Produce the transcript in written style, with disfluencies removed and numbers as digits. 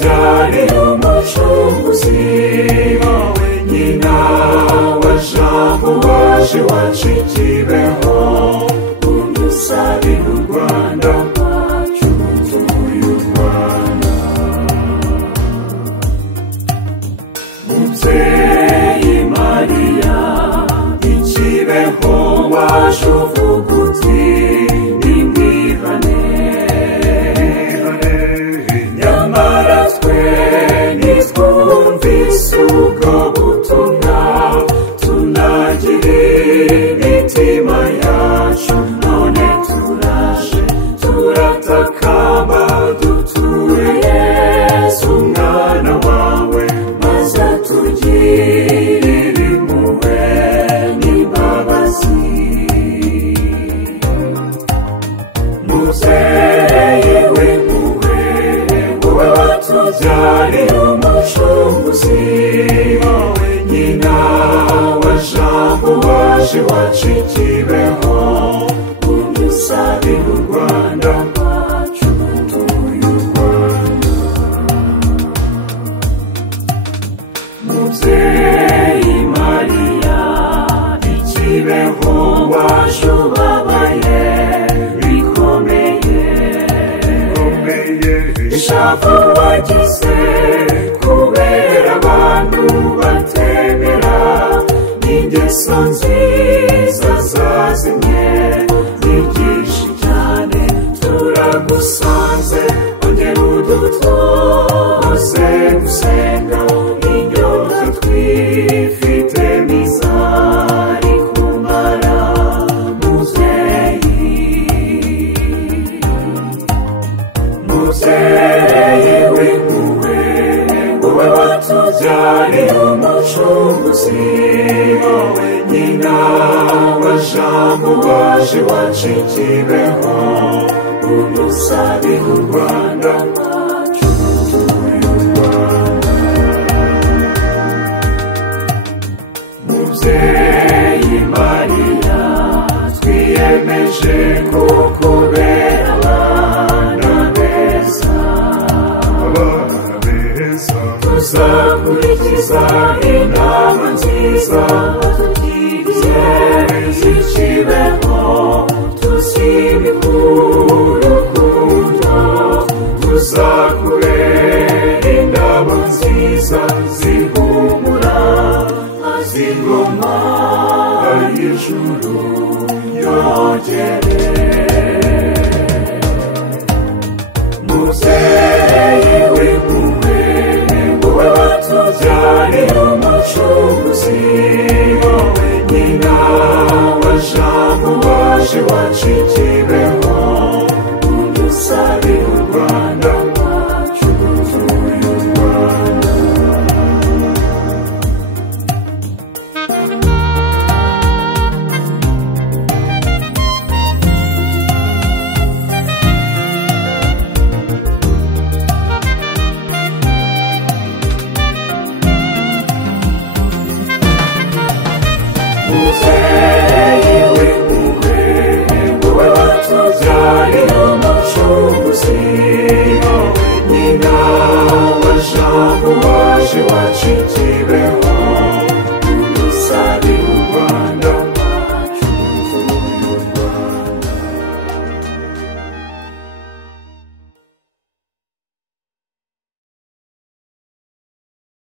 Jari umucunguzi wowe nyina wa jambo waje wacikibeho udusabira u Rwanda rwacu dutuye u Rwanda mubyeyi Mariya ikibeho waje uvuga uti nimwihane ubwo butumwa tunagire imitima yacu none turaje turatakamba duture Yesu umwana wawe maze atugirire impuhwe n'imbabazi mubyeyi w'impuhwe wowe watubyariye umucunguzi wowe nyina wa jambo waje wacikibeho udusabira u Rwanda rwacu dutuye u Rwanda mubyeyi Mariya ikibeho waje ubabaye bikomeye ishavu wagize kubera abantu batemera n'ingeso nziza zazimye zibyinshi cyane turagusanze ongera udutoze gusenga inyota twifite mizari kumara mubyeyi w'impuhwe wowe watubyariye umucunguzi wowe nyina wa jambo waje wacikibeho udusabira u Rwanda rwacu dutuye u Rwanda mubyeyi Mariya twiyemeje kukubera abana beza tuzakurikiza inama nziza watugiriye zikibeho tuzimika urukundo tuzakubera indabo nziza zihumura z'ingoma y'ijuru yogere mubyeyi w'impuhwe wowe watubyariye umucunguzi wowe nyina wa jambo waje wacikibeho udusabira u Rwanda rwacu dutuye u Rwanda mubyeyi w'impuhwe wowe watubyariye umucunguzi wowe nyina wa jambo waje wacikibeho